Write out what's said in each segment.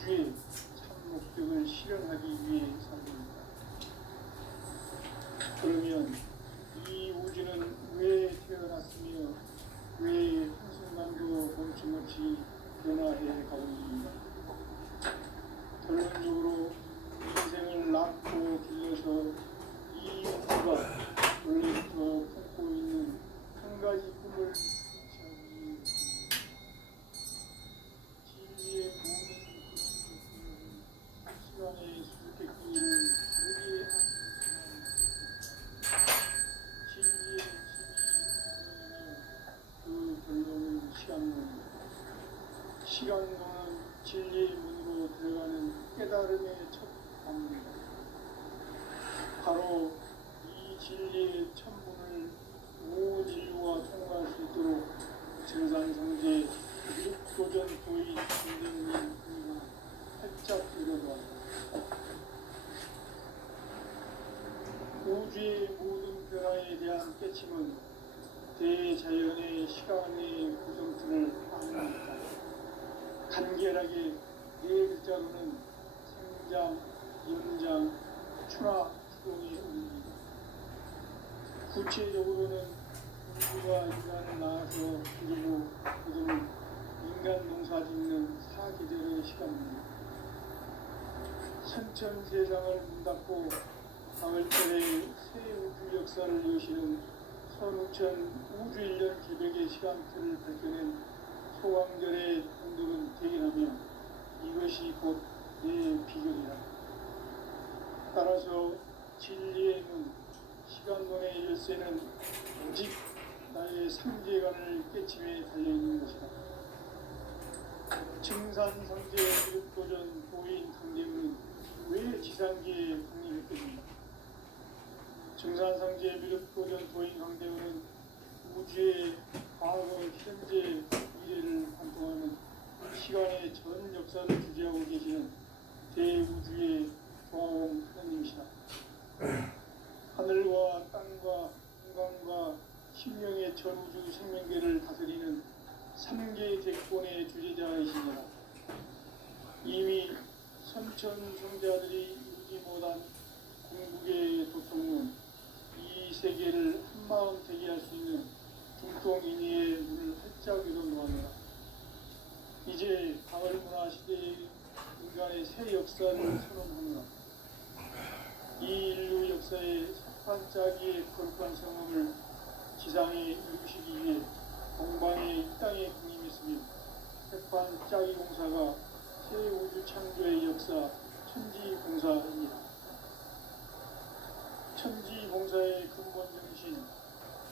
우주의 참 목적을 실현하기 위해 산입니다. 그러면 이 우주는 왜 태어났으며 왜 한순간도 멈춤없이 변화해 가고 있는가? 결론적으로 인생을 낳고 길러서 이 우주가 원래부터 품고 있는 한 가지 꿈을 실현하기 위해 진리의 모든 시간의 수수께끼를 다르게 진리의 진이 그 결론은 시간론입니다. 시간론은 진리의 문으로 들어가는 깨달음의 첫 단문입니다. 바로 이 진리의 천문을 온 인류가 통과할 수 있도록 증산성제 육도전 도의 선생님 그리고 활짝 일어나옵니다. 우주의 모든 변화에 대한 깨침은 대자연의 시간의 구성틀을 아닙니다. 간결하게 네 글자로는 생장, 연장, 추락, 추동이 옵니다. 구체적으로는 우주가 인간을 낳아서 그리고 그들은 인간 농사 짓는 사계절의 시간입니다. 선천 세상을 문닫고 가을철에 새 우주 역사를 여시는 선우천 우주 1년 개벽의 시간틀을 밝혀낸 소강절의 공덕은 대견하며 이것이 곧 내 비결이라. 따라서 진리의 문, 시간론의 열쇠는 오직 나의 상제관을 깨침에 달려있는 것이다. 증산성제 미륵도전 보인 강대문은 왜 지상계에 강림했겠는가? 증산성제 미륵도전 도인 강대문은 우주의 과거, 현재, 미래를 관통하는 시간의 전 역사를 주재하고 계시는 대우주의 조화홍 하나님이시다. 하늘과 땅과 인간과 신명의 전우주 생명계를 다스리는 3개 객본의 주제자이시니라. 이미 선천성자들이 이루지 못한 궁극의 도통은 이 세계를 한마음 되게 할 수 있는 중통인의의 문을 활짝 열어놓았노라. 이제 가을문화 시대의 인간의 새 역사를 선언하노라. 이 인류 역사의 석판짜기의 거룩한 성험을 지상에 이루시기 위해 동방의 이 땅에 군림했으며 석판짜기 공사가 새 우주 창조의 역사 천지공사입니다. 천지공사의 근본 정신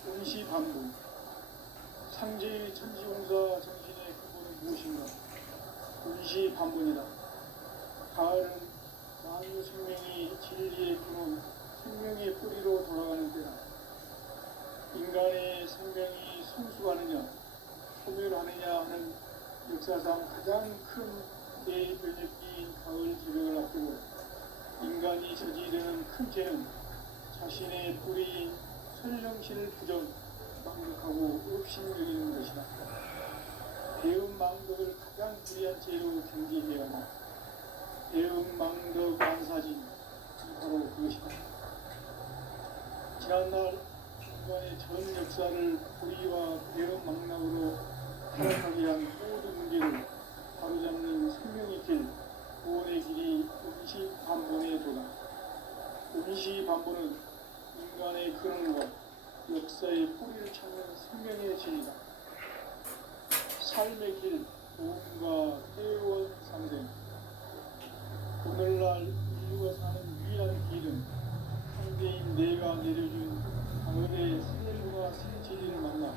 운시반복. 상제의 천지공사 정신의 근본은 무엇인가? 운시반복이다. 가을은 만유 생명이 진리의 근원, 생명의 뿌리로 돌아가는 때다. 인간의 생명이 성숙하느냐, 소멸하느냐 하는 역사상 가장 큰 대변혁기인 가을 개벽을 앞두고 인간이 저지르는 큰 죄는 자신의 뿌리인 설령신을 부정, 망극하고 업신여기는 것이다. 배은망덕을 가장 불리한 죄로 경계해야 한다. 배은망덕 완사진, 바로 그것이다. 지난날 인간의 전 역사를 불의와 배은망락으로 타락하게 한 모든 문제를 바로잡는 생명의 길, 구원의 길이 운시반본의 도다. 운시반본은 인간의 근원과 역사의 뿌리를 찾는 생명의 진이다. 삶의 길, 도움과 회원 상생. 오늘날 인류가 사는 유일한 길은 상대인 내가 내려준 가을의 새 문화 새 진리를 만나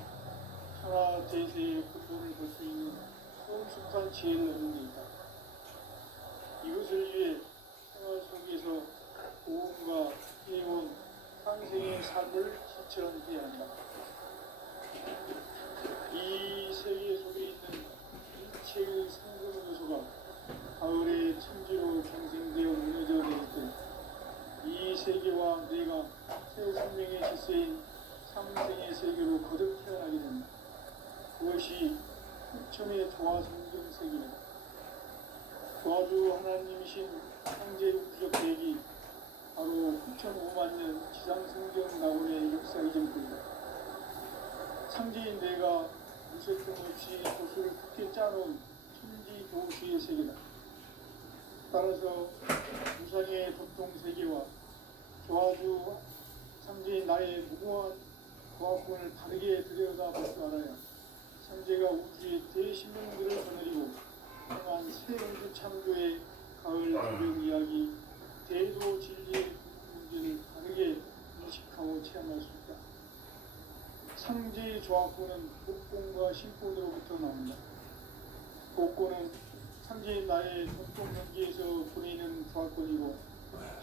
천하 대세의 근본을 볼 수 있는 성숙한 지혜를 얻는 데 있다. 이것을 위해 생활 속에서 도움과 회원, 상생의 삶을 실천해야 한다. 이 세계 속에 있는 일체의 성공 요소가 가을의 천지로 경생되어 무너져 내릴 때 이 세계와 내가 새 생명의 질서인 상생의 세계로 거듭 태어나게 된다. 그것이 흑점의 조화 성경 세계이다. 조화 조화주 하나님이신 창제 우주적 계획이 바로 9,500만 년 지상성경 낙원의 역사 이전입니다. 창제인 내가 무쇠통 없이 도수를 굳게 짜놓은 천지 도시의 세계다. 따라서 우상의 도통 세계와 조화주 창제인 나의 무궁한 조화권을 다르게 들여다볼 줄 알아야 창제가 우주의 대신명들을 거느리고 행한 새 우주 창조의 가을 기병 이야기 대도 진리의 문제를 다르게 인식하고 체험할 수 있다. 창제의 조화권은 복권과 신권으로부터 나온다. 복권은 창제인 나의 전통 연기에서 보내는 조화권이고,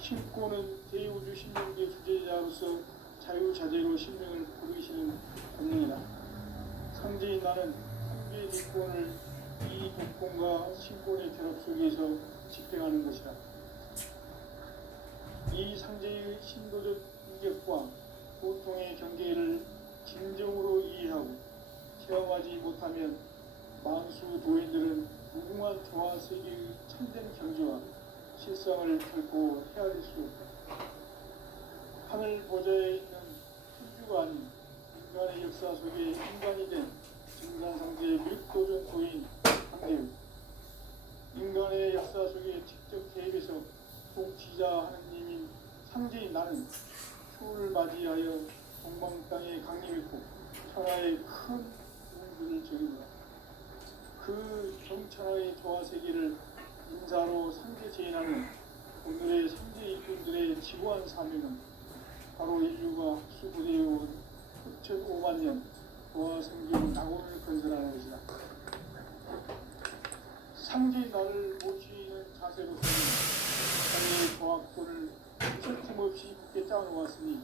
신권은 대우주 신명기의 주제자로서 자유자재로 신명을 부르시는 권능이다. 창제인 나는 창제의 기권을 이 복권과 신권의 결합 속에서 집행하는 것이다. 이 상제의 신도적 인격과 보통의 경계를 진정으로 이해하고 체험하지 못하면 만수 도인들은 무궁한 조화 세계의 참된 경지와 실상을 결코 헤아릴 수 없다. 하늘 보좌에 있는 천주가 아닌 인간의 역사 속에 인간이 된 증산상제의 밀도적 도인 상제의 인간의 역사 속에 직접 개입해서 통치자 하느님인 상제인 나는 추를 맞이하여 동방 땅에 강림했고 천하의 큰 운수를 적입니다. 그 정천하의 조화 세계를 인사로 상제 제인하는 오늘의 상제 일꾼들의 지고한 사명은 바로 인류가 흡수부대해온 9,500만 년 조화 생기는 낙원을 건설하는 것이다. 상제의 나를 모시는 자세로서는 상제의 조화권을 틈없이 굳게 짜놓았으니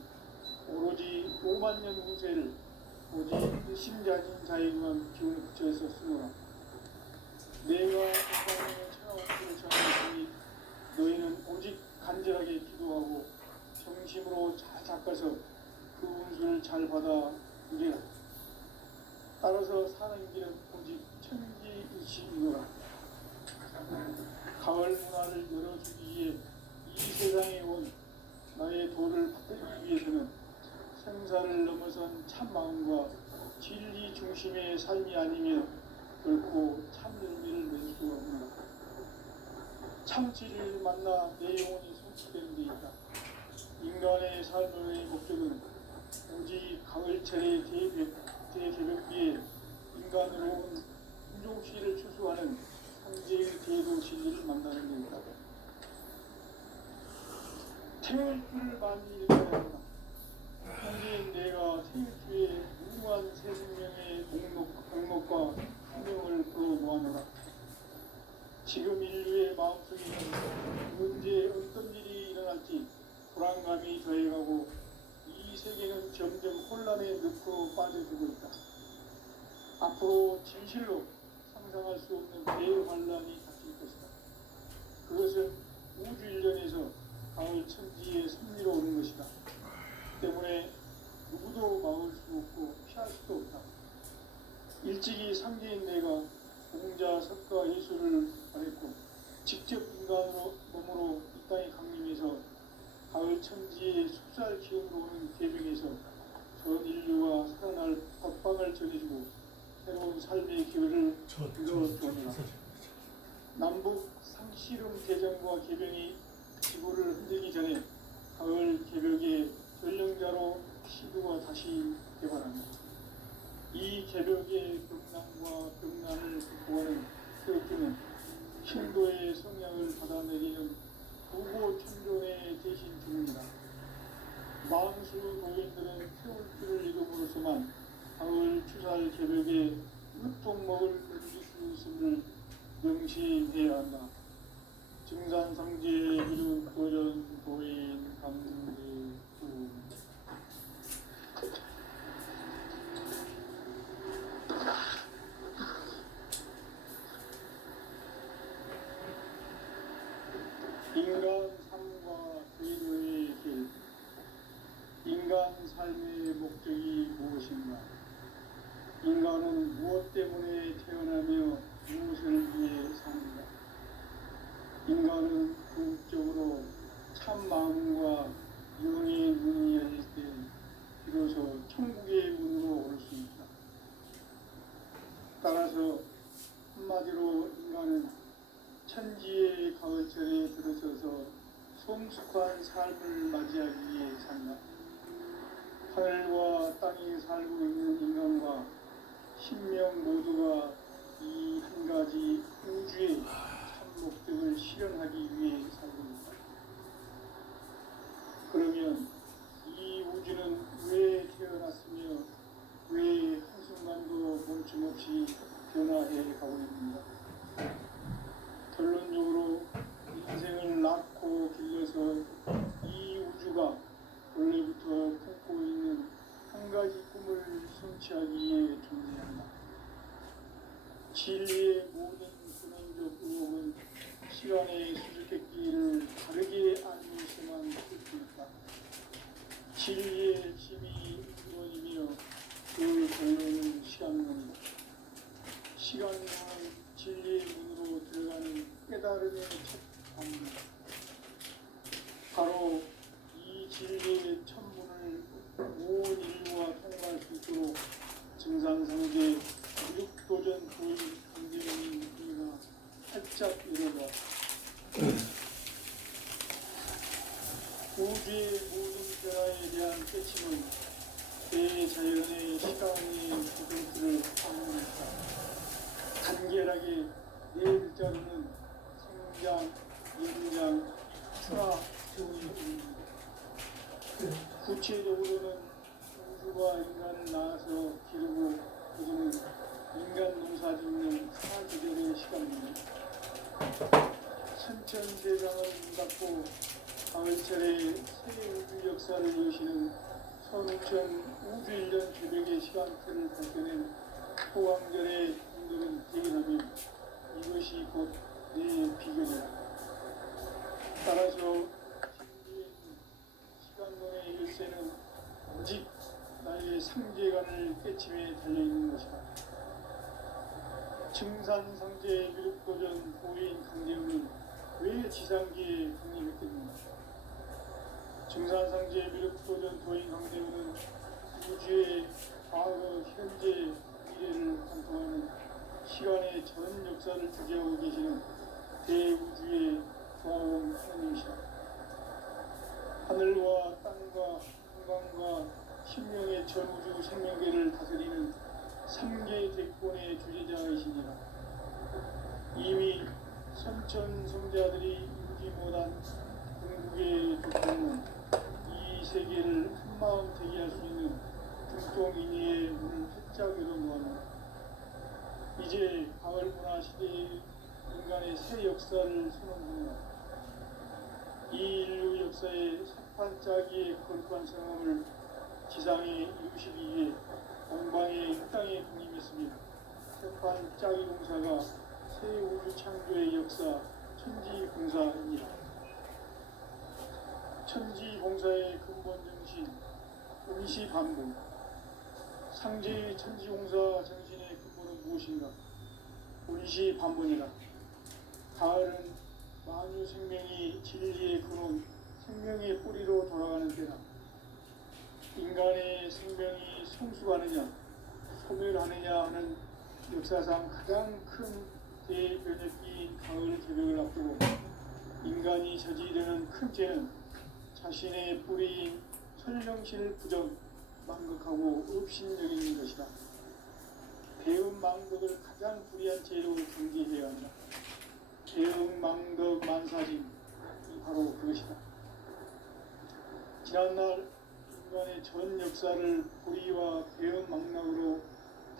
오로지 5만 년 운세를 오직 일심자진 자에게만 기운을 붙여서 쓰노라. 내가 동방의 천하운수를 전하였으니 너희는 오직 간절하게 기도하고 정심으로 잘 닦아서 그 운수를 잘 받아 누리라. 따라서 사는 길은 오직 천지일시이노라. 가을 문화를 열어주기 위해 이 세상에 온 나의 도를 받들기 위해서는 생사를 넘어선 참 마음과 진리 중심의 삶이 아니면 결코 참 의미를 낼 수가 없노라. 참 진리를 만나 내 영혼이 성취되는 데 있다. 인간의 삶의 목적은 오직 가을철의 대개벽기에 인간으로 온 인종시를 추수하는 상제의 대도 진리를 만나는 데 있다. 태일주를 많이 읽어야구나. 상제인 내가 태일주의 무궁한 새 생명의 목록과 생명을 풀어놓아노라. 지금 인류의 마음속에는 언제 어떤 일이 일어날지 불안감이 더해가고 이 세계는 점점 혼란의 늪으로 빠져들고 있다. 앞으로 진실로 상상할 수 없는 대환란이 닥칠 것이다. 그것은 우주 일련에서 가을 천지의 섭리로 오는 것이다. 때문에 누구도 막을 수 없고 피할 수도 없다. 일찍이 상제인 내가 공자, 석가, 예수를 말했고 직접 인간으로 몸으로 이 땅에 강림해서 가을 천지의 숲살 기운으로 오는 계명에서 전 인류가 살아날 법방을 전해주고 새로운 삶의 기회를 이뤄주었노라. 남북 상씨름 개정과 개병이 지구를 흔들기 전에 가을 개벽의 전령자로 시도가 다시 개발합니다. 이 개벽의 병난과 병난을 극복하는 태극기는 신도의 성향을 받아내리는 부고 천존의 대신 중입니다. 만수 도인들은 태울주를 이름으로서만 가을 추살 개벽에 으통먹을 건질 수 있음을 명심해야 한다. 증산상제의 이름 도전 도인 감승대 수 인간 삶과 제도의 길. 인간 삶의 목적이 무엇인가? 인간은 무엇 때문에 태어나며 무엇을 위해 사는가? 인간은 궁극적으로 참 마음과 영의 문이 열릴 때 비로소 천국의 문으로 오를 수 있다. 따라서 한마디로 인간은 천지의 가을철에 들어서서 성숙한 삶을 맞이하기 위해 산다. 하늘과 땅에 살고 있는 인간과 신명 모두가 이 한 가지 우주의 참 목적을 실현하기 위해 살고 있다. 그러면 이 우주는 왜 태어났으며 왜 한순간도 멈춤없이 변화해 가고 있는가? 결론적으로 인생을 낳고 길러서 이 우주가 원래부터 품고 있는 한 가지 꿈을 성취하기 위해 존재한다. 진리의 모든 근원적 의혹은 시간의 수수께끼를 다르게 알면서만 풀 수 있다. 진리의 핵심이 근원이며 그 결론은 시간론이다. 시간론은 진리의 문으로 들어가는 깨달음의 첫 방문. 바로 이 진리의 천문을 온 인류가 통과할 수 있도록 증산상제 육도전 도인 강제인 우리가 활짝 열어봐. 우주의 모든 변화에 대한 깨침은 대자연의 시간의 조정들을 방문했다. 간결하게 네 글자로는 생장, 연장, 출하, 정의입니다. 구체적으로는 우주가 인간을 낳아서 기르고 그들은 인간 농사 짓는 사계절의 시간입니다. 천천세상을 문 닫고 가을철에 새 우주 역사를 여시는 선우천 우주일년 새벽의 시간대를 벗겨낸 호황절의 분들은 대견하며 이것이 곧 내 비결이다. 따라서 시간론의 일세는 오직 나의 상제관을 깨침에 달려있는 것이다. 증산상제 미륵도전 보인 강제우는 왜 지상기에 독립했겠는가? 증산상제 미륵도전 도인 강제우는 우주의 과거, 현재, 미래를 관통하는 시간의 전 역사를 주재하고 계시는 대우주의 과원 하나님이시다. 하늘과 땅과 한강과 신명의 전우주 생명계를 다스리는 삼계 대권의 주제자이시니라. 이미 선천성자들이 이루지 못한 궁극의 조건은 이 세계를 한마음 되게 할 수 있는 중동인의의 문을 활짝 열어놓았다. 이제 가을 문화 시대의 인간의 새 역사를 선언합니다. 이 인류 역사의 사판짜기의 거룩한 성함을 지상에 이루시기 위해 공방의 이 땅에 군림했습니다. 사판짜기 공사가 새 우주 창조의 역사 천지공사입니다. 천지공사의 근본 정신 운시반복. 상제의 천지공사 정신의 근본은 무엇인가? 운시반복이다. 가을은 만유 생명이 진리의 근원, 생명의 뿌리로 돌아가는 때다. 인간의 생명이 성숙하느냐, 소멸하느냐 하는 역사상 가장 큰 대변혁기인 가을 새벽을 앞두고 인간이 저지르는 큰 죄는 자신의 뿌리인 설령신을 부정, 망극하고 업신여기는 것이다. 배운 망덕을 가장 불의한 죄로 경계해야 한다. 배운 망덕 만사진, 바로 그것이다. 지난날 인간의 전 역사를 불의와 배운 망락으로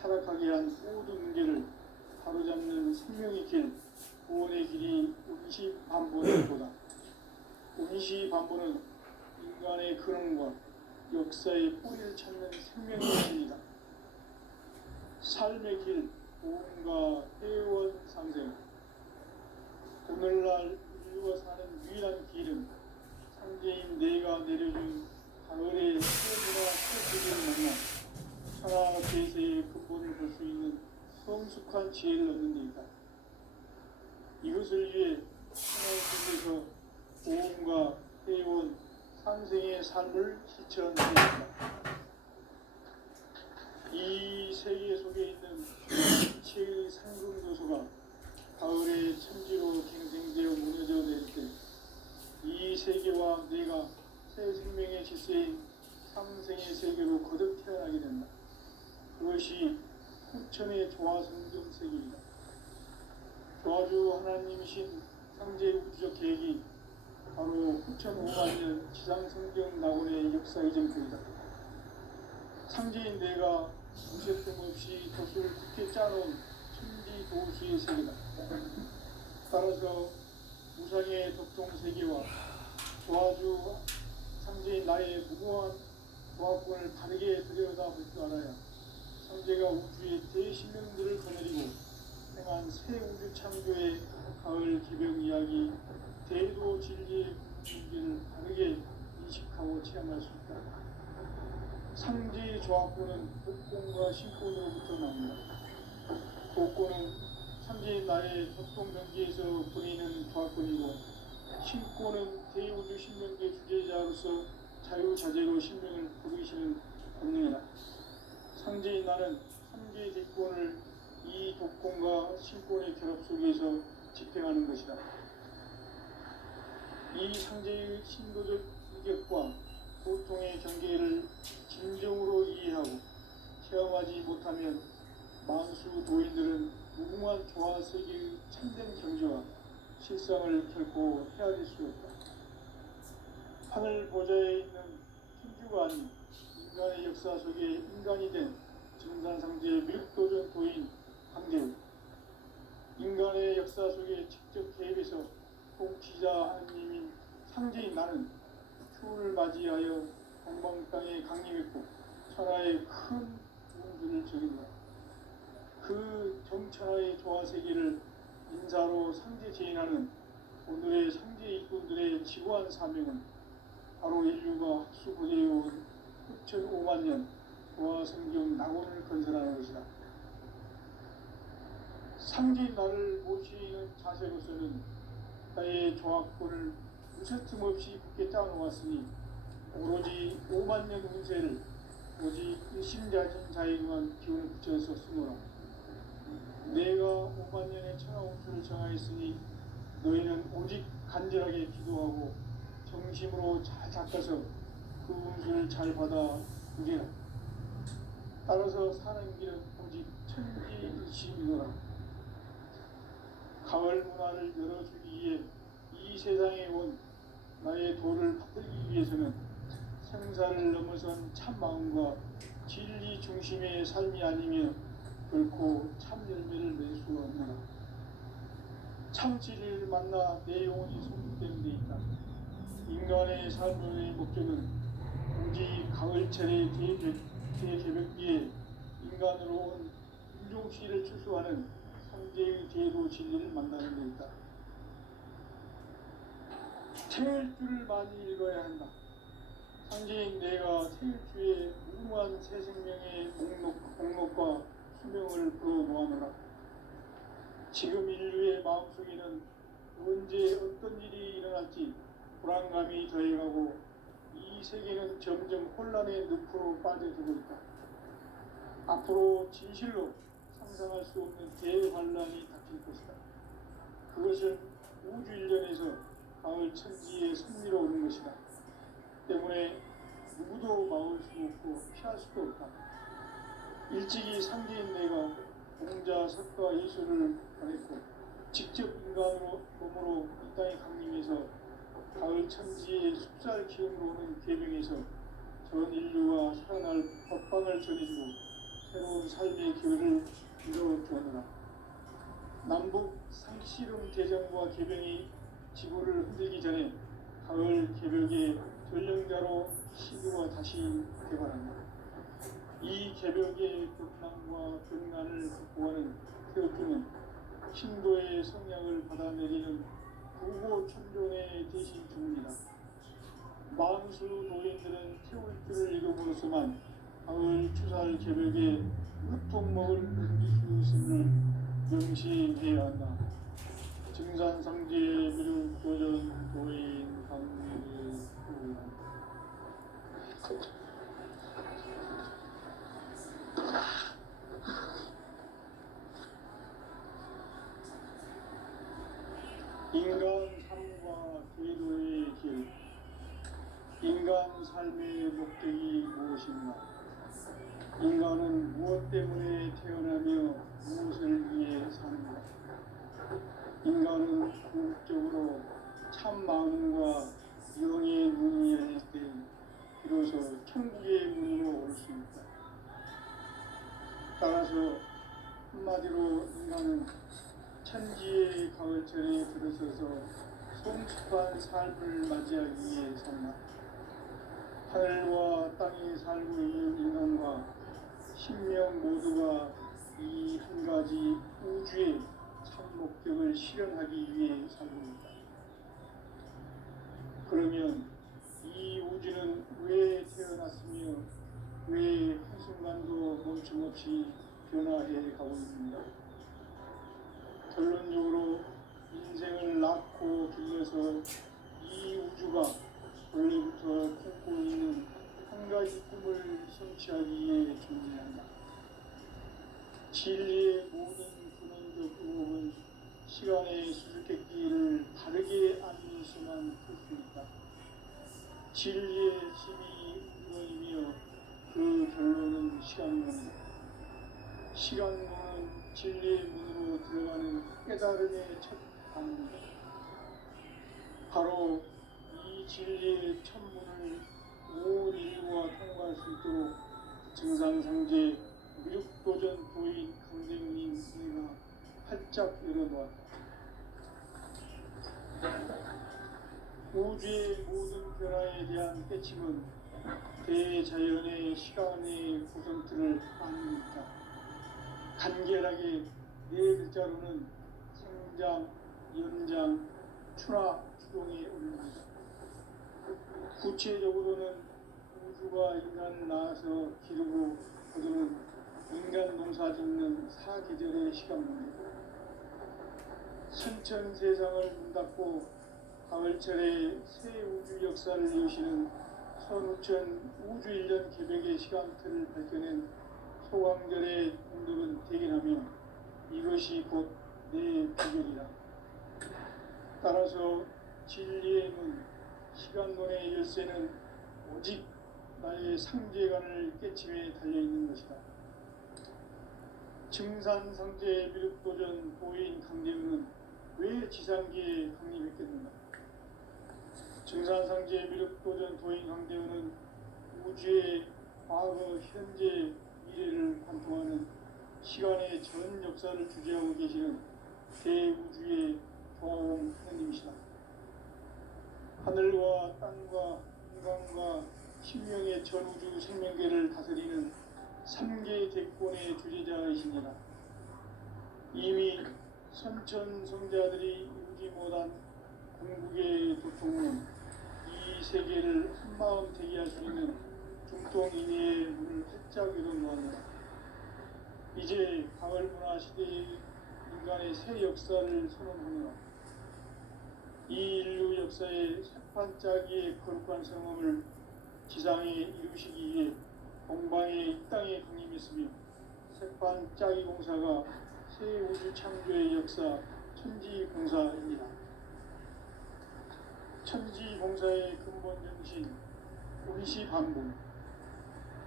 타락하게 한 모든 문제를 바로잡는 생명의 길, 구원의 길이 운시반본의 도다. 운시반본은 인간의 근원과 역사의 뿌리를 찾는 생명의 길이다. 삶의 길, 보험과 회원 상생. 오늘날 인류가 사는 유일한 길은 상제인 내가 내려준 가을의 새문화 새세계를 만나 천하 대세의 근본을 볼 수 있는 성숙한 지혜를 얻는 데 있다. 이것을 위해 하나님 속에서 고음과 회원 산생의 삶을 실천해야 합니다. 이 세계 속에 있는 이체의 상금도서가 가을의 천지로 갱생되어 무너져 내릴 때 이 세계와 내가 새 생명의 질서인 삼생의 세계로 거듭 태어나게 된다. 그것이 후천의 조화성경 세계이다. 조화주 하나님이신 상제 우주적 계획이 바로 후천 5만년 지상성경 낙원의 역사 이전표이다. 상제인 내가 무색점 없이 돛을 굳게 짜놓은 천지 도수의 세계다. 따라서 무상의 덕종 세계와 조화주 상제인 나의 무고한 조화권을 바르게 들여다볼 줄 알아야 상제가 우주의 대신령들을 거느리고 행한 새 우주 창조의 가을 기병 이야기 대도 진리의 문제를 바르게 인식하고 체험할 수 있다. 상제의 조화권은 복권과 신권으로부터 나옵니다. 복권은 상제인 나의 덕동 경지에서 보이는 조화권이고 신권은 대우주 신명계 주제자로서 자유자재로 신명을 부르시는 권능이다. 상제인 나는 3개의 대권을 이 독권과 신권의 결합 속에서 집행하는 것이다. 이 상제의 신도적 인격과 보통의 경계를 진정으로 이해하고 체험하지 못하면 만수 도인들은 무궁한 조화 세계의 참된 경지와 실상을 결코 헤아릴 수 없다. 하늘 보좌에 있는 천주가 아닌 인간의 역사 속에 인간이 된 증산상제의 밀도전 도인 강대우, 인간의 역사 속에 직접 개입해서 통치자 하느님인 상제인 나는 추운을 맞이하여 동방 땅에 강림했고 천하의 큰 운수를 적인다. 그 정천하의 조화세계를 인사로 상제 제인하는 오늘의 상제 일꾼들의 지구한 사명은 바로 인류가 학수고대해온 6,500년 조화성경 낙원을 건설하는 것이다. 상제인 나를 모시는 자세로서는 나의 조화권을 무쇠틈 없이 굳게 짜놓았으니 오로지 5만년 운세를 오직 일심자진 자에게만 기운을 붙여서 쓰노라. 내가 5만년의 천하운수를 정하였으니 너희는 오직 간절하게 기도하고 정심으로 잘 닦아서 그 운수를 잘 받아 누리라. 따라서 사는 길은 오직 천지일심이노라. 가을 문화를 열어주기 위해 이 세상에 온 나의 도를 받들기 위해서는 생사를 넘어선 참 마음과 진리 중심의 삶이 아니면 결코 참 열매를 맺을 수가 없노라. 참 진리를 만나 내 영혼이 소멸되는 데 있다. 인간의 삶의 목적은 오직 가을철의 대개벽기에 인간으로 온 인종시를 추수하는 상제의 제도 진리를 만나는 데 있다. 태일주를 많이 읽어야 한다. 상제인 내가 태일주의 무궁한 새 생명의 목록과 수명을 불어모아노라. 지금 인류의 마음속에는 언제 어떤 일이 일어날지 불안감이 더해가고 이 세계는 점점 혼란의 늪으로 빠져들고 있다. 앞으로 진실로 상상할 수 없는 대환란이 닥칠 것이다. 그것은 우주 일련에서 가을 천지의 섭리로 오는 것이다. 때문에 누구도 막을 수 없고 피할 수도 없다. 일찍이 상제인 내가 공자, 석가, 예수를 보냈고 직접 인간으로 몸으로 이 땅에 강림해서 가을 천지의 숲살 기운으로 오는 계명에서 전 인류가 살아날 법방을 전해주고 새로운 삶의 기회를 이뤄주었노라. 남북 상씨름 대전과 계병이 지구를 흔들기 전에 가을 개벽의 전령자로 시드와 다시 개발한다. 이 개벽의 극난과 극난을 극복하는 태어주는 신도의 성량을 받아내리는 부고 천존의 대신 주문이다. 만수 도인들은 태울주를 읽음으로써만 가을 추살 개벽의 흑통먹을 음기수심을 명시해야 한다. 증산상제의 인간 삶과 궤도의 길, 인간 삶의 목적이 무엇인가? 인간은 무엇 때문에 태어나며 무엇을 위해 사는가? 인간은 궁극적으로 참 마음과 영의 문이 열릴 때 비로소 천국의 문으로 올 수 있다. 따라서 한마디로 인간은 천지의 가을철에 들어서서 성숙한 삶을 맞이하기 위해 산다. 하늘과 땅에 살고 있는 인간과 신명 모두가 이 한 가지 우주의 참 목적을 실현하기 위해 살고 있다. 그러면 이 우주는 왜 태어났으며 왜 한순간도 멈춤없이 변화해 가고 있는가? 결론적으로 인생을 낳고 길러서 이 우주가 원래부터 품고 있는 한 가지 꿈을 성취하기 위해 존재한다. 진리의 모든 근원적 의혹은 시간의 수수께끼를 바르게 알면서만 풀 수 있다. 진리의 힘이 근원이며 그 결론은 시간론이다. 시간론은 진리의 문으로 들어가는 깨달음의 첫 단문이다. 바로 이 진리의 천문을 온 인류가 통과할 수 있도록 증산상제 미륵도전 도인 강대문인 내가 활짝 열어놓았다. 우주의 모든 변화에 대한 깨침은 대자연의 시간의 구성틀을 아는 있다. 간결하게 네 글자로는 생장, 연장, 추나 추동이 올립니다. 구체적으로는 우주가 인간을 낳아서 기르고 거두는 인간 농사 짓는 사계절의 시간입니다. 신천 세상을 문 닫고 가을철에 새 우주 역사를 여시는 선우천 우주일년 개벽의 시간틀을 밝혀낸 소강절의 공덕은 대견하며 이것이 곧 내 비결이다. 따라서 진리의 문, 시간론의 열쇠는 오직 나의 상제관을 깨침에 달려있는 것이다. 증산상제 미륵도전 도인 강대우는 왜 지상계에 강림했겠는가? 증산상제 미륵도전 도인 강대우는 우주의 과거, 현재, 미래를 관통하는 시간의 전 역사를 주재하고 계시는 대우주의 조화공 하느님이시다. 하늘과 땅과 인간과 신명의 전우주 생명계를 다스리는 3개 대권의 주제자이시니라. 이미 선천성자들이 이루지 못한 궁극의 도통은 이 세계를 한마음 되게 할 수 있는 중통인의의 문을 활짝 열어놓았노라. 이제 가을 문화 시대의 인간의 새 역사를 선언하노라. 이 인류 역사의 새판짜기의 거룩한 성험을 지상에 이루시기 위해 동방의 이 땅에 강림했으며 새판짜기 공사가 새 우주 창조의 역사 천지공사입니다. 천지공사의 근본 정신 운시반복.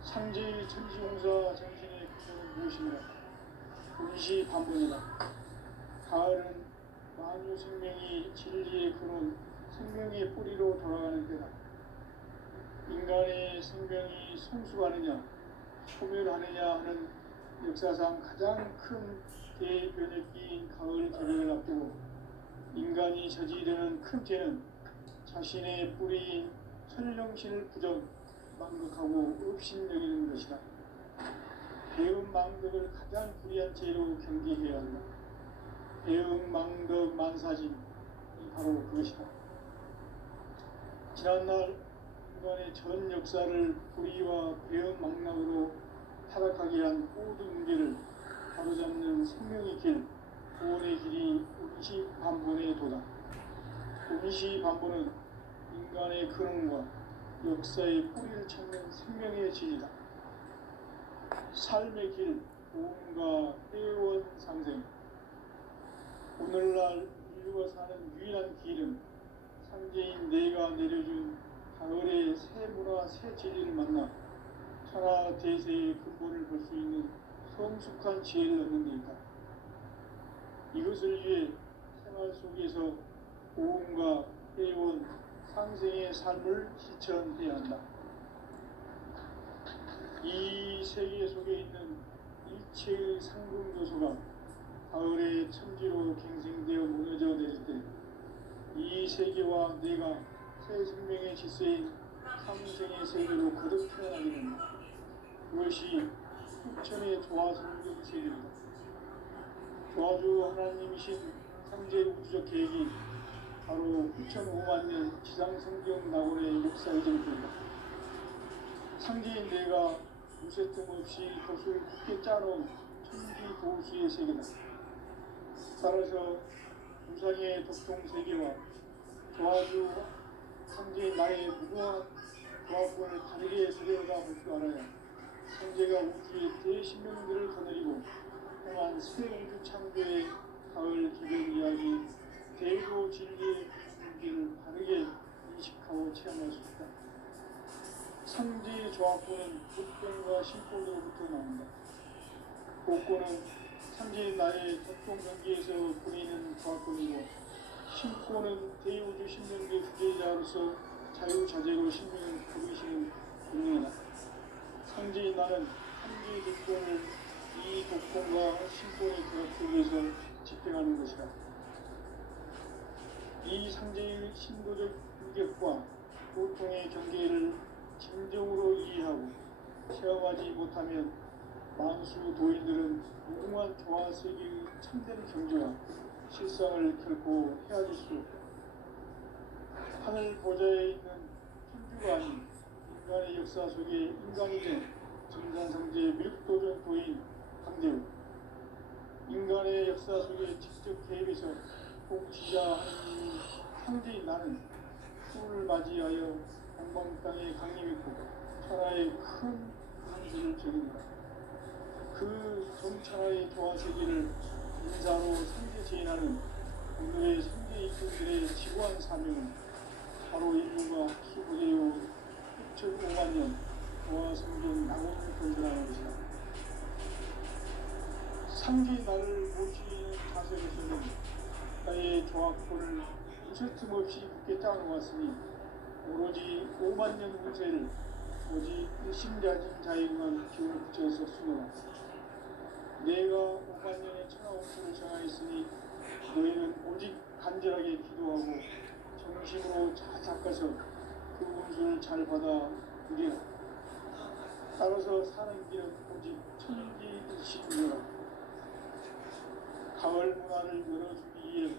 상제의 천지공사 정신의 근본은 무엇입니까? 운시반복이다. 가을은 만유 생명이 진리의 근원, 생명의 뿌리로 돌아가는 때다. 인간의 생명이 성숙하느냐, 소멸하느냐 하는 역사상 가장 큰 대변혁기인 가을 개벽을 앞두고 인간이 저지르는 큰 죄는 자신의 뿌리인 천령신을 부정, 망극하고 업신여기는 것이다. 배음 망덕을 가장 불의한 죄로 경계해야 한다. 배음 망덕 만사진이 바로 그것이다. 지난날 인간의 전 역사를 불의와 배음 망락으로 타락하게 한 모든 문제를 바로잡는 생명의 길, 구원의 길이 운시반본의 도다. 운시반본은 인간의 근원과 역사의 뿌리를 찾는 생명의 진이다. 삶의 길, 도움과 회원 상생. 오늘날 인류가 사는 유일한 내가 내려준 가을의 새 문화 새 진리를 만나 천하 대세의 근본을 볼 수 있는 성숙한 지혜를 얻는 데이다. 이것을 위해 생활 속에서 고음과 해온 상생의 삶을 실천해야 한다. 이 세계 속에 있는 일체의 상금 요소가 가을의 천지로 갱생되어 무너져 내릴 때 이 세계와 내가 새 생명의 질서인 상생의 세계로 거듭 태어나게 된다. 그것이 흑천의 조화성경 세계입니다. 조화주 하나님이신 창제 우주적 계획이 바로 9,500만 년 지상성경 낙원의 역사의 전입니다. 상제인 내가 무쇠 틈 없이 돛을 굳게 짜놓은 천지 도수의 세계다. 따라서 우상의 독통 세계와 조화주 상제인 나의 무궁한 조화권을 다르게 들여다 볼 줄 알아야 상제가 우주의 대신명들을 거느리고 행한 새 우주 창조의 가을 기변 이야기 대도 진리의 문제를 바르게 인식하고 체험할 수 있다. 상제의 조화권은 독병과 신권으로부터 나온다. 복권은 상제인 나의 독통 경계에서 보이는 조화권이고 신권은 대우주 신명의 주제자로서 자유자재로 신명을 부르시는 운명이다. 상제인 나는 상제의 독권을 이 독권과 신권의 결합 속에서 집행하는 것이다. 이 상제의 신도적 인격과 고통의 경계를 진정으로 이해하고 체험하지 못하면 만수 도인들은 무궁한 조화세계의 참된 경지와 실상을 결코 헤아릴 수 없다. 하늘 보좌에 있는 천주가 아닌 인간의 역사 속에 인간이 된 증산상제 밀도전 도인 강대우, 인간의 역사 속에 직접 개입해서 통치자 하나님이 상제인 나는 추을 맞이하여 방방 땅에 강림했고 천하의 큰 상실을 적인다. 그 정천하의 조화세계를 인사로 상제 제인하는 오늘의 상제 이꾼들의 지구한 사명은 바로 인류가 수고되어 6,500만 년 조화성경 낙원을 건설하는 것이다. 상제의 나를 모시는 자세로서는 나의 조화권을 무쇠틈 없이 굳게 짜놓았으니 오로지 5만 년 운세를 오직 일심자진 자에게만 기운을 붙여서 쓰노라. 내가 5만 년의 천하운수를 정하였으니 너희는 오직 간절하게 기도하고 정심으로 잘 닦아서 그 운수를 잘 받아 누리라. 따라서 사는 길은 오직 천지일시이라. 가을 문화를 열어주기 위해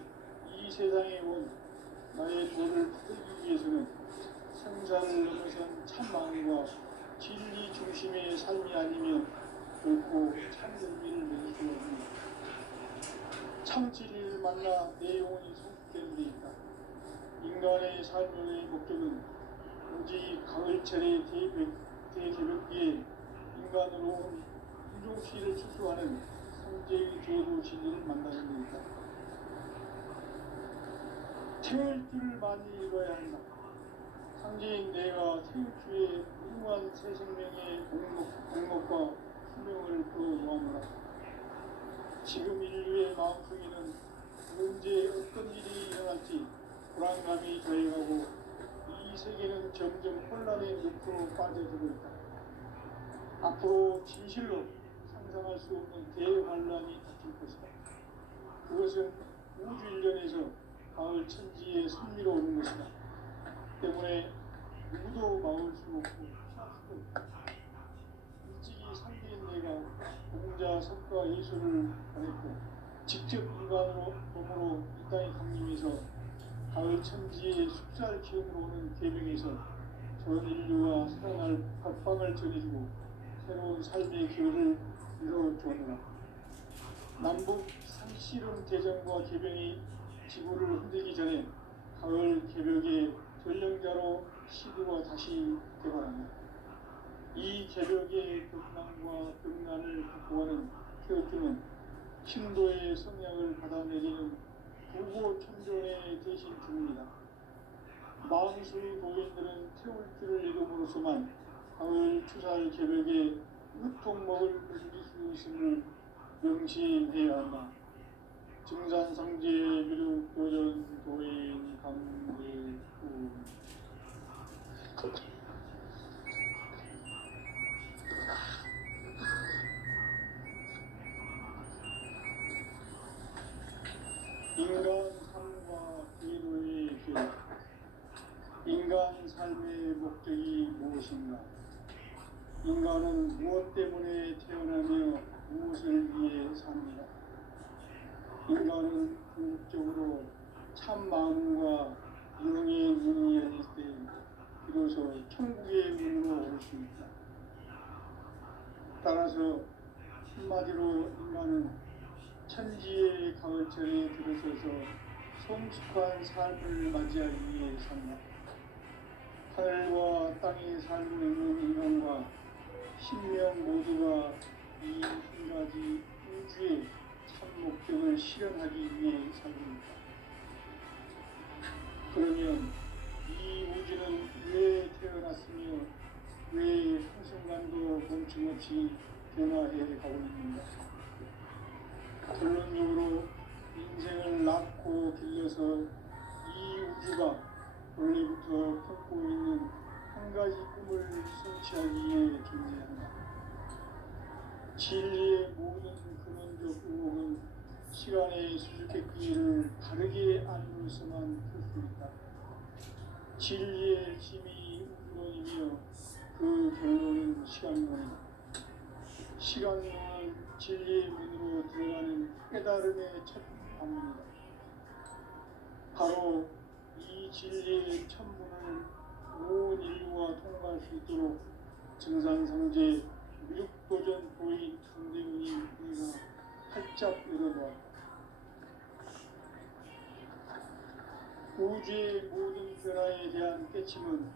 이 세상에 온 나의 도를 받기 위해서는 생사를 넘어선 참마음과 진리 중심의 삶이 아니면 결코 참된 일을 맺을 수 없습니다. 참 진리를 만나 내 영혼이 성숙되는 데 있다. 인간의 삶의 목적은 오직 가을철의 대개벽기에 인간으로 온 인종시를 추수하는 상제의 제도 진리를 만나는 데 있다. 태울 줄을 많이 읽어야 한다. 상제인 내가 태울주의 무궁한 새 생명의 공목과 수명을 풀어놓아노라. 지금 인류의 마음속에는 언제 어떤 일이 일어날지 불안감이 더해가고 이 세계는 점점 혼란의 늪으로 빠져들고 있다. 앞으로 진실로 상상할 수 없는 대환란이 닥칠 것이다. 그것은 우주 일련에서 가을 천지의 섭리로 오는 것이다. 때문에 누구도 막을 수 없고 피할 수도 없다. 일찍이 상제인 내가 공자 석가 예수를 보냈고 직접 인간으로 몸으로 이 땅에 강림해서 가을 천지의 숙살 기운으로 오는 계명에서 전 인류가 살아날 각방을 전해주고 새로운 삶의 기회를 이뤄주었노라. 남북 상씨름 대전과 개병이 지구를 흔들기 전에 가을 개벽의 전령자로 시드가 다시 개발한다. 이 개벽의 극난과 극난을 극복하는 태극주는 신도의 성향을 받아내리는 부고 천존의 대신 주문이다. 망수 도인들은 태울 줄을 이름으로서만 가을 추살 개벽에 으통먹을 물릴 수 있음을 명심해야 한다. 증산상제 미륵도전 도인 강대우. 인간 삶과 기도의 길. 인간 삶의 목적이 무엇인가? 인간은 무엇 때문에 태어나며 무엇을 위해 삽니다. 인간은 궁극적으로 참 마음과 영의 문이 열릴 때 비로소 천국의 문으로 올 수 있다. 따라서 한마디로 인간은 천지의 가을철에 들어서서 성숙한 삶을 맞이하기 위해 산다. 하늘과 땅에 살고 있는 인간과 신명 모두가 이 한 가지 우주의 참 목적을 실현하기 위해 살고 있다. 그러면 이 우주는 왜 태어났으며 왜 한순간도 멈춤없이 변화해 가고 있는가? 결론적으로 인생을 낳고 길러서 이 우주가 원래부터 품고 있는 한 가지 꿈을 성취하기 위해 존재한다. 진리의 모든 근원적 의혹은 시간의 수수께끼를 다르게 알고서만 풀 수 있다. 진리의 힘이 우주론이며 그 결론은 시간론이다. 시간론은 진리의 문으로 들어가는 깨달음의 첫 방문이다. 바로 이 진리의 천문을 온 인류가 통과할 수 있도록 증산상제 미륵도전 도인 강대훈이 우리가 활짝 열어놓았다. 우주의 모든 변화에 대한 깨침은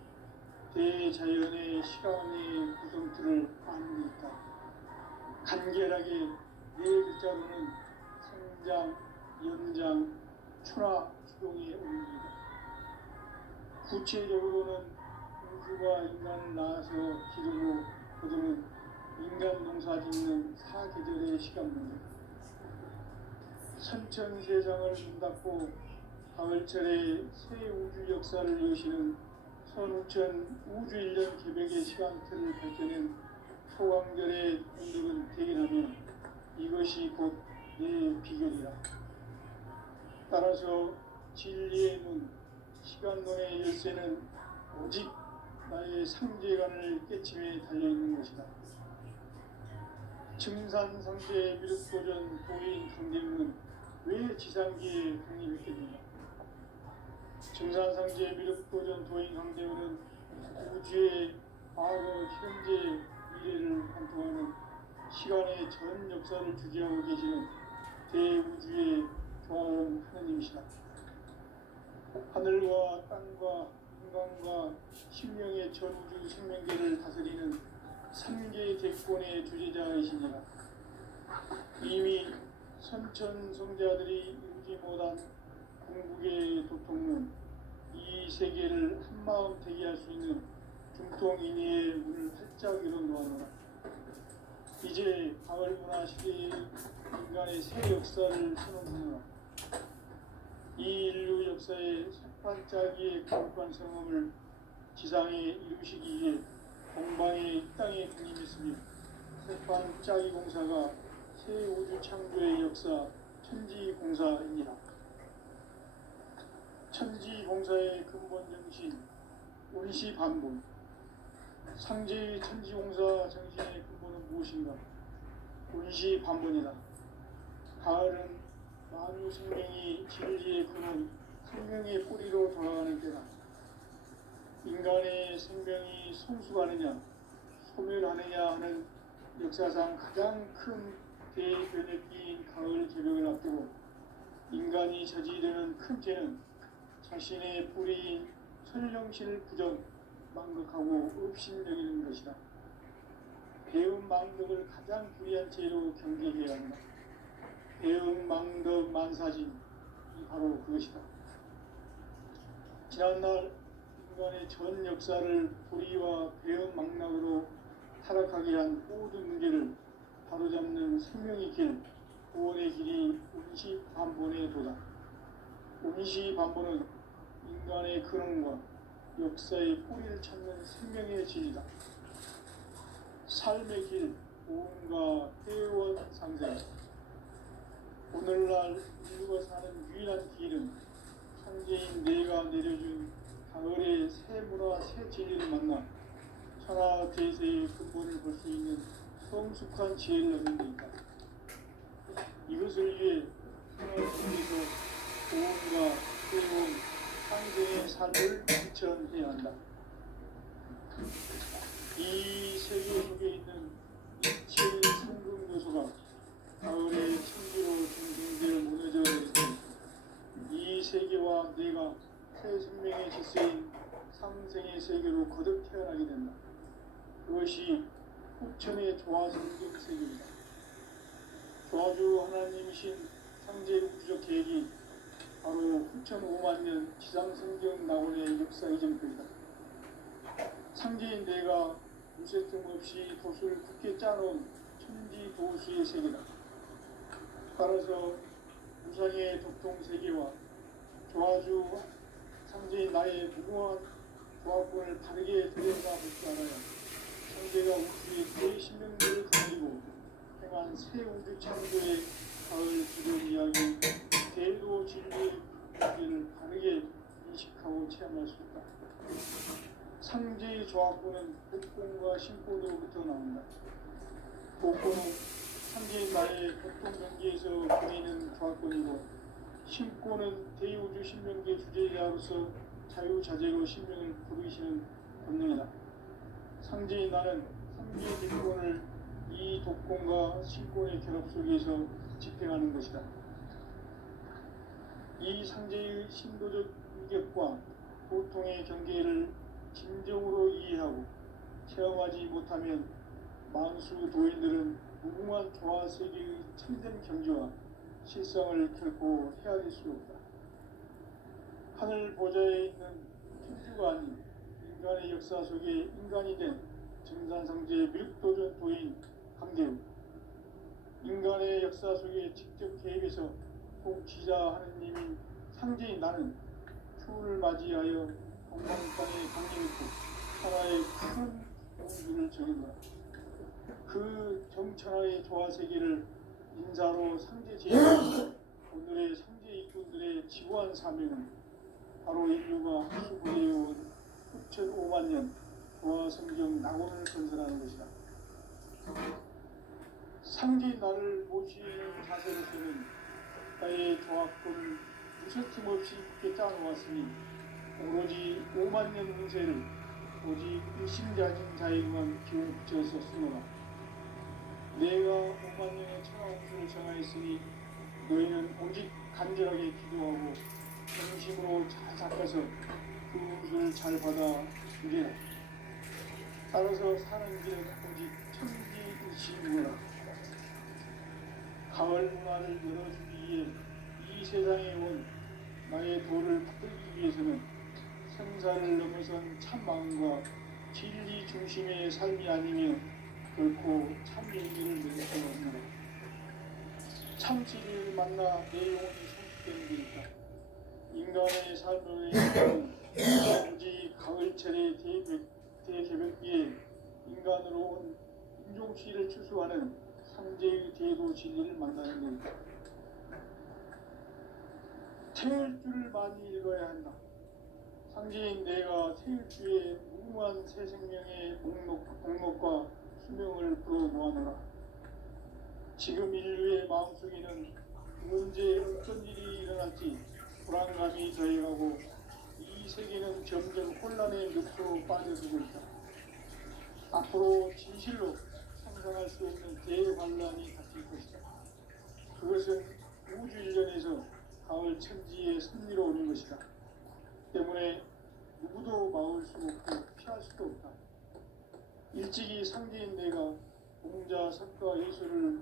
대자연의 시간의 구성틀을 아는 데 있다. 간결하게 네 글자로는 성장, 연장, 추나, 추동이 옵니다. 구체적으로는 우주가 인간을 낳아서 기르고 거두는 인간 농사 짓는 사계절의 시간입니다. 선천세상을 문닫고 가을철에 새 우주 역사를 여시는 선우천 우주일년 개벽의 시간틀을 밝혀낸 소강절의 운동은 대견하며 이것이 곧 내 비결이다. 따라서 진리의 문, 시간론의 열쇠는 오직 나의 상제관을 깨침에 달려있는 것이다. 증산상제 미륵도전 도인 강대문은 왜 지상기에 강림했겠는가? 증산상제 미륵도전 도인 강대문은 우주의 과거, 현재, 미래를 관통하는 시간의 전 역사를 주재하고 계시는 대우주의 교황 하느님이시다. 하늘과 땅과 인간과 신명의 전우주 생명계를 다스리는 3개 대권의 주재자이시니라. 이미 선천성자들이 읽지 못한 궁극의 도통론, 이 세계를 한마음 되게 할 수 있는 중통인의의 문을 활짝 열어놓아노라. 이제 가을 문화 시대의 인간의 새 역사를 선언하노라. 이 인류 역사의 색반짜기의 거룩한 성험을 지상에 이루시기 위해 동방의 땅에 군림했으며 색반짜기 공사가 새 우주 창조의 역사 천지공사입니다. 천지공사의 근본 정신 운시반본. 상제의 천지공사 정신의 근본은 무엇인가? 운시반본이다. 가을은 만유 생명이 진리의 근원, 생명의 뿌리로 돌아가는 때다. 인간의 생명이 성숙하느냐, 소멸하느냐 하는 역사상 가장 큰 대변혁기인 가을 개벽을 앞두고 인간이 저지르는 큰 죄는 자신의 뿌리인 설령신을 부정, 망극하고 업신여기는 것이다. 배운 망덕을 가장 불의한 죄로 경계해야 한다. 배운 망덕 만사진, 이 바로 그것이다. 지난날 인간의 전 역사를 불의와 배은망락으로 타락하게 한 모든 문제를 바로잡는 생명의 길, 구원의 길이 운시반본에 도다. 운시반본은 인간의 근원과 역사의 뿌리를 찾는 생명의 진리다. 삶의 길, 보험과 회원 상생. 오늘날 인류가 사는 유일한 길은 창제인 내가 내려준 가을의 새 문화 새 진리를 만나 천하 대세의 근본을 볼 수 있는 성숙한 지혜를 얻는 데 있다. 이것을 위해 천하 속에서 보험과 회원 상생의 삶을 실천해야 한다. 이 세계 속에 있는 이칠 성금 요소가 가을의 천지로 중생되어 무너져 내릴 때 이 세계와 내가 새 생명의 질서인 상생의 세계로 거듭 태어나게 된다. 그것이 후천의 조화성경 세계이다. 조화주 하나님이신 창제 우주적 계획이 바로 후천 5만 년 지상성경 낙원의 역사 이전표이다. 창제인 내가 무쇠 틈 없이 도수를 굳게 짜놓은 천지 도수의 세계다. 따라서 무상의 독통세계와 조화주 창제인 나의 무궁한 조합권을 바르게 들여다볼 줄 알아야 창제가 우주의 대신명들을 거느리고 행한 새 우주 창조의 가을 기존 이야기 대도 진리의 문제를 바르게 인식하고 체험할 수 있다. 상제의 조합권은 복권과 신권으로부터 나온다. 복권은 창제인 나의 보통 경계에서 보이는 조합권이고 신권은 대우주 신명계 주제자로서 자유자재로 신명을 부르시는 권능이다. 상제인 나는 상제의 직권을 이 독권과 신권의 결합 속에서 집행하는 것이다. 이 상제의 신도적 인격과 보통의 경계를 진정으로 이해하고 체험하지 못하면 만수 도인들은 무궁한 조화세계의 참된 경지와 실상을 결코 헤아릴 수 없다. 하늘 보좌에 있는 천주가 아닌 인간의 역사 속에 인간이 된 정산상제의 밀도전 도인 강대우. 인간의 역사 속에 직접 개입해서 통치자 하느님인 상제인 나는 추운을 맞이하여 동방땅에 강림했고 천하의 큰 공주를 정해놓아 그 정천하의 조화세계를 인사로 상제 제의하고 오늘의 상제 일꾼들의 지구한 사명은 바로 인류가 수부해온 후천 5만 년 조화성경 낙원을 건설하는 것이다. 상제인 나를 모시는 자세로서는 나의 조합권을 무쇠틈 없이 굳게 짜놓았으니 오로지 5만 년 운세를 오직 일심자진 자에게만 기운 붙여서 쓰노라. 내가 5만 년의 천하 운수를 정하였으니 너희는 오직 간절하게 기도하고 정심으로 잘 잡아서 그 운수를 잘 받아 주리라. 따라서 사는 길은 오직 천지일심이라. 가을 문화를 열어주기 위해 이 세상에 온 나의 도를 받들기 위해서는 생사를 넘어선 참 마음과 진리 중심의 삶이 아니면 결코 참 용기를 낼 수 없노라. 참 진리를 만나 내 영혼이 성숙되는 데있다. 인간의 삶을 위해서는 오직 가을철의 대개벽기에 인간으로 온 인종시를 추수하는 상제의 대도 진리를 만나는 데있다. 태일주를 많이 읽어야 한다. 상제인 내가 태일주의 무궁한 새 생명의 목록과 수명을 불어 모아노라. 지금 인류의 마음속에는 언제 어떤 일이 일어날지 불안감이 더해가고 이 세계는 점점 혼란의 늪으로 빠져들고 있다. 앞으로 진실로 상상할 수 없는 대환란이 닥칠 것이다. 그것은 우주 일련에서 가을 천지의 섭리로 오는 것이다. 때문에 누구도 막을 수 없고 피할 수도 없다. 일찍이 상제인 내가 공자, 석가, 예술을